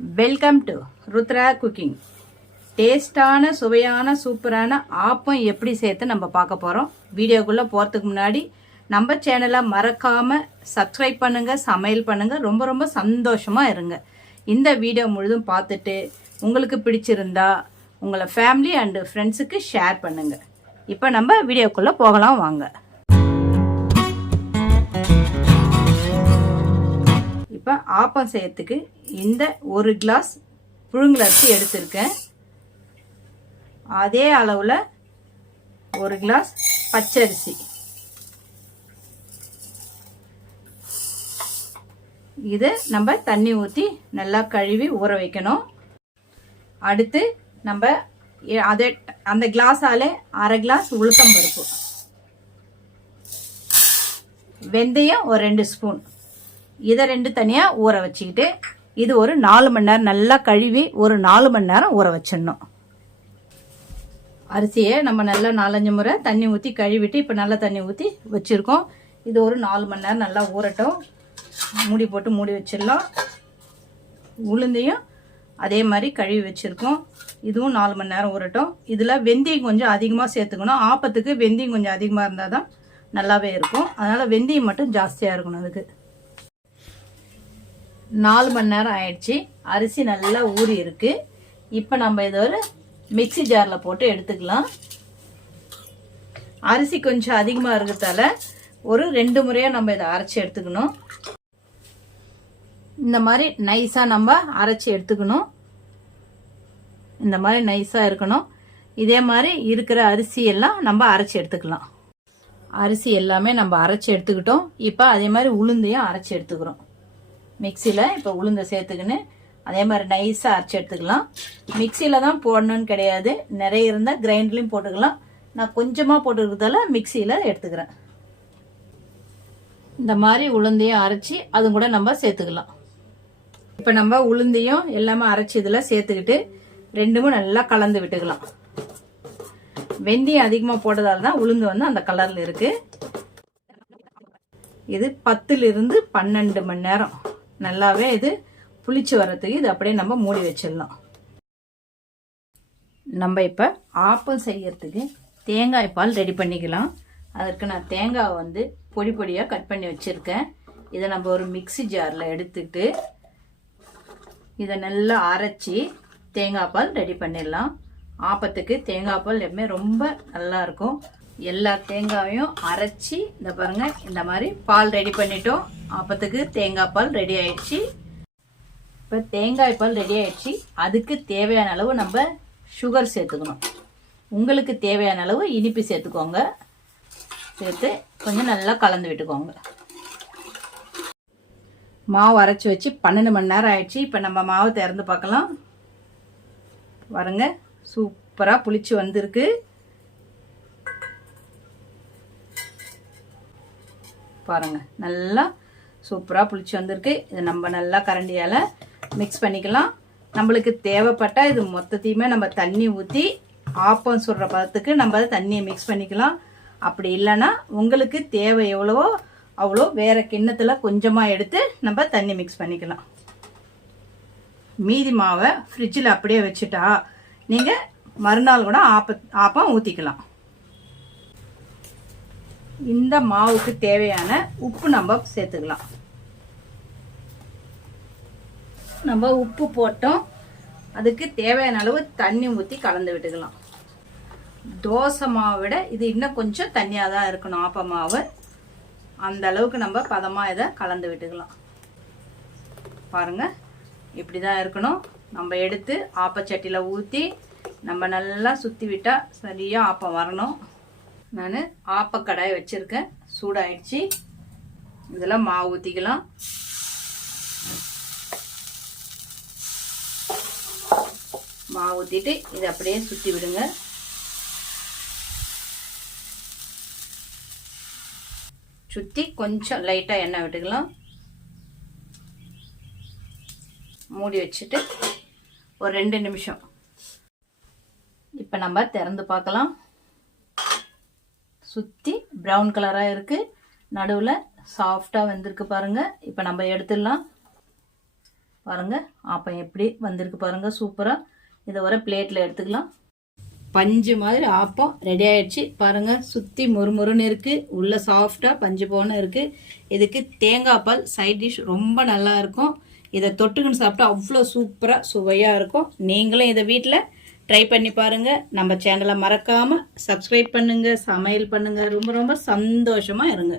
Welcome to Rudra cooking. டேஸ்டான சுவையான சூப்பரான ஆப்பம் எப்படி சேர்த்து நம்ம பார்க்க போகிறோம். வீடியோக்குள்ளே போகிறதுக்கு முன்னாடி நம்ம சேனலை மறக்காமல் சப்ஸ்கிரைப் பண்ணுங்கள், சமையல் பண்ணுங்கள். ரொம்ப ரொம்ப சந்தோஷமாக இருங்க. இந்த வீடியோ முழுதும் பார்த்துட்டு உங்களுக்கு பிடிச்சிருந்தா உங்களை ஃபேமிலி அண்டு ஃப்ரெண்ட்ஸுக்கு ஷேர் பண்ணுங்கள். இப்போ நம்ம வீடியோக்குள்ளே போகலாம் வாங்க. இப்போ ஆப்பம் செய்யறதுக்கு இந்த ஒரு கிளாஸ் புழுங்கல் அரிசி எடுத்திருக்கேன். அதே அளவில் ஒரு கிளாஸ் பச்சரிசி, இதை நம்ம தண்ணி ஊற்றி நல்லா கழுவி ஊற வைக்கணும். அடுத்து நம்ம அதே அந்த கிளாஸாலே அரை கிளாஸ் உளுத்தம் பருப்பு, வெந்தயம் ஒரு 2 ஸ்பூன், இதை 2 தனியாக ஊற வச்சுக்கிட்டு இது ஒரு 4 மணி நேரம் நல்லா கழுவி ஒரு 4 மணி நேரம் ஊற வச்சிடணும். அரிசியை நம்ம நல்லா 4-5 முறை தண்ணி ஊற்றி கழுவிட்டு இப்போ நல்லா தண்ணி ஊற்றி வச்சுருக்கோம். இது ஒரு 4 மணி நேரம் நல்லா ஊறட்டும். மூடி போட்டு மூடி வச்சிடலாம். உளுந்தையும் அதே மாதிரி கழுவி வச்சுருக்கோம். இதுவும் 4 மணி நேரம் ஊறட்டும். இதில் வெந்தயம் கொஞ்சம் அதிகமாக சேர்த்துக்கணும். ஆப்பத்துக்கு வெந்தயம் கொஞ்சம் அதிகமாக இருந்தால் தான் நல்லாவே இருக்கும். அதனால் வெந்தயம் மட்டும் ஜாஸ்தியாக இருக்கணும். அதுக்கு 4 மணி நேரம் ஆயிடுச்சு. அரிசி நல்லா ஊறி இருக்கு. இப்போ நம்ம இதை ஒரு மிக்சி ஜாரில் போட்டு எடுத்துக்கலாம். அரிசி கொஞ்சம் அதிகமாக இருக்கிறதால ஒரு 2 முறையாக நம்ம இதை அரைச்சி எடுத்துக்கணும். இந்த மாதிரி நைஸாக நம்ம அரைச்சி எடுத்துக்கணும். இந்த மாதிரி நைஸாக இருக்கணும். இதே மாதிரி இருக்கிற அரிசி எல்லாம் நம்ம அரைச்சி எடுத்துக்கலாம். அரிசி எல்லாமே நம்ம அரைச்சி எடுத்துக்கிட்டோம். இப்போ அதே மாதிரி உளுந்தையும் அரைச்சி எடுத்துக்கிறோம். மிக்சியில் இப்போ உளுந்தை சேர்த்துக்கின்னு அதே மாதிரி நைஸாக அரைச்சி எடுத்துக்கலாம். மிக்சியில் தான் போடணும்னு கிடையாது, நிறைய இருந்தால் கிரைண்டர்லையும் போட்டுக்கலாம். நான் கொஞ்சமாக போட்டுக்கிறதால மிக்சியில் எடுத்துக்கிறேன். இந்த மாதிரி உளுந்தையும் அரைச்சி அது கூட நம்ம சேர்த்துக்கலாம். இப்போ நம்ம உளுந்தையும் எல்லாமே அரைச்சி இதில் சேர்த்துக்கிட்டு 2மே நல்லா கலந்து விட்டுக்கலாம். வெந்தயம் அதிகமாக போட்டதால தான் உளுந்து வந்து அந்த கலரில் இருக்குது. இது 10லிருந்து 12 மணி நேரம் நல்லாவே இது புளிச்சு வர்றதுக்கு இது அப்படியே நம்ம மூடி வச்சிடலாம். நம்ம இப்போ ஆப்பம் செய்யறதுக்கு தேங்காய் பால் ரெடி பண்ணிக்கலாம். அதற்கு நான் தேங்காய் வந்து பொடி பொடியாக கட் பண்ணி வச்சுருக்கேன். இதை நம்ம ஒரு மிக்சி ஜாரில் எடுத்துக்கிட்டு இதை நல்லா அரைச்சி தேங்காய் பால் ரெடி பண்ணிடலாம். ஆப்பத்துக்கு தேங்காய் பால் எப்பவுமே ரொம்ப நல்லா இருக்கும். எல்லா தேங்காயும் அரைச்சி இந்த பாருங்க இந்த மாதிரி பால் ரெடி பண்ணிட்டோம். ஆப்பத்துக்கு தேங்காய் பால் ரெடி ஆயிடுச்சு. இப்போ தேங்காய் பால் ரெடி ஆயிடுச்சு. அதுக்கு தேவையான அளவு நம்ம சுகர் சேர்த்துக்கணும். உங்களுக்கு தேவையான அளவு இனிப்பு சேர்த்துக்கோங்க. சேர்த்து கொஞ்சம் நல்லா கலந்து விட்டுக்கோங்க. மாவு அரைச்சி வச்சு 12 மணி நேரம் ஆயிடுச்சு. இப்போ நம்ம மாவு திறந்து பார்க்கலாம். பாருங்க சூப்பராக புளிச்சு வந்திருக்கு. பாருங்க நல்லா சூப்பராக புளிச்சு வந்திருக்கு. இதை நம்ம நல்லா கரண்டியால் மிக்ஸ் பண்ணிக்கலாம். நம்மளுக்கு தேவைப்பட்ட இது மொத்தத்தையுமே நம்ம தண்ணி ஊற்றி ஆப்பம் சுடுற பதத்துக்கு நம்ம தண்ணியை மிக்ஸ் பண்ணிக்கலாம். அப்படி இல்லைன்னா உங்களுக்கு தேவை எவ்வளவோ அவ்வளோ வேற கிண்ணத்தில் கொஞ்சமாக எடுத்து நம்ம தண்ணி மிக்ஸ் பண்ணிக்கலாம். மீதி மாவை ஃப்ரிட்ஜில் அப்படியே வச்சுட்டா நீங்கள் மறுநாள் கூட ஆப்பம் ஊற்றிக்கலாம். இந்த மாவுக்கு தேவையான உப்பு நம்ம சேர்த்துக்கலாம். நம்ம உப்பு போட்டோம். அதுக்கு தேவையான அளவு தண்ணி ஊற்றி கலந்து விட்டுக்கலாம். தோசை மாவை விட இது இன்னும் கொஞ்சம் தண்ணியாக தான் இருக்கணும். ஆப்ப மாவு அந்த அளவுக்கு நம்ம பதமாக இதை கலந்து விட்டுக்கலாம். பாருங்க இப்படி தான் இருக்கணும். நம்ம எடுத்து ஆப்பச்சட்டியில் ஊற்றி நம்ம நல்லா சுற்றி விட்டால் சரியாக ஆப்பம் வரணும். நான் ஆப்பக்கடாய் வச்சிருக்கேன். சூடாயிடுச்சு. இதெல்லாம் மாவு ஊற்றிக்கலாம். மாவு ஊற்றிட்டு இதை அப்படியே சுற்றி விடுங்க. சுற்றி கொஞ்சம் லைட்டாக எண்ணெய் விட்டுக்கலாம். மூடி வச்சுட்டு ஒரு 2 நிமிஷம். இப்போ நம்ம திறந்து பார்க்கலாம். சுற்றி ப்ரௌன் கலராக இருக்குது. நடுவில் சாஃப்டாக வெந்திருக்கு பாருங்க. இப்போ நம்ம எடுத்துடலாம். பாருங்கள் ஆப்பம் எப்படி வந்திருக்கு பாருங்கள், சூப்பராக. இதை ஒரு பிளேட்டில் எடுத்துக்கலாம். பஞ்சு மாதிரி ஆப்பம் ரெடி ஆயிடுச்சு பாருங்கள். சுற்றி மொறுமொறுன்னு இருக்குது, உள்ள சாஃப்டாக பஞ்சு போன இருக்குது. இதுக்கு தேங்காய் பால் சைட் டிஷ் ரொம்ப நல்லா இருக்கும். இதை தொட்டுக்குன்னு சாப்பிட்டா அவ்வளோ சூப்பராக சுவையாக இருக்கும். நீங்களும் இதை வீட்டில் ட்ரை பண்ணி பாருங்கள். நம்ம சேனலை மறக்காமல் சப்ஸ்கிரைப் பண்ணுங்கள், சமையல் பண்ணுங்கள். ரொம்ப ரொம்ப சந்தோஷமாக இருங்க.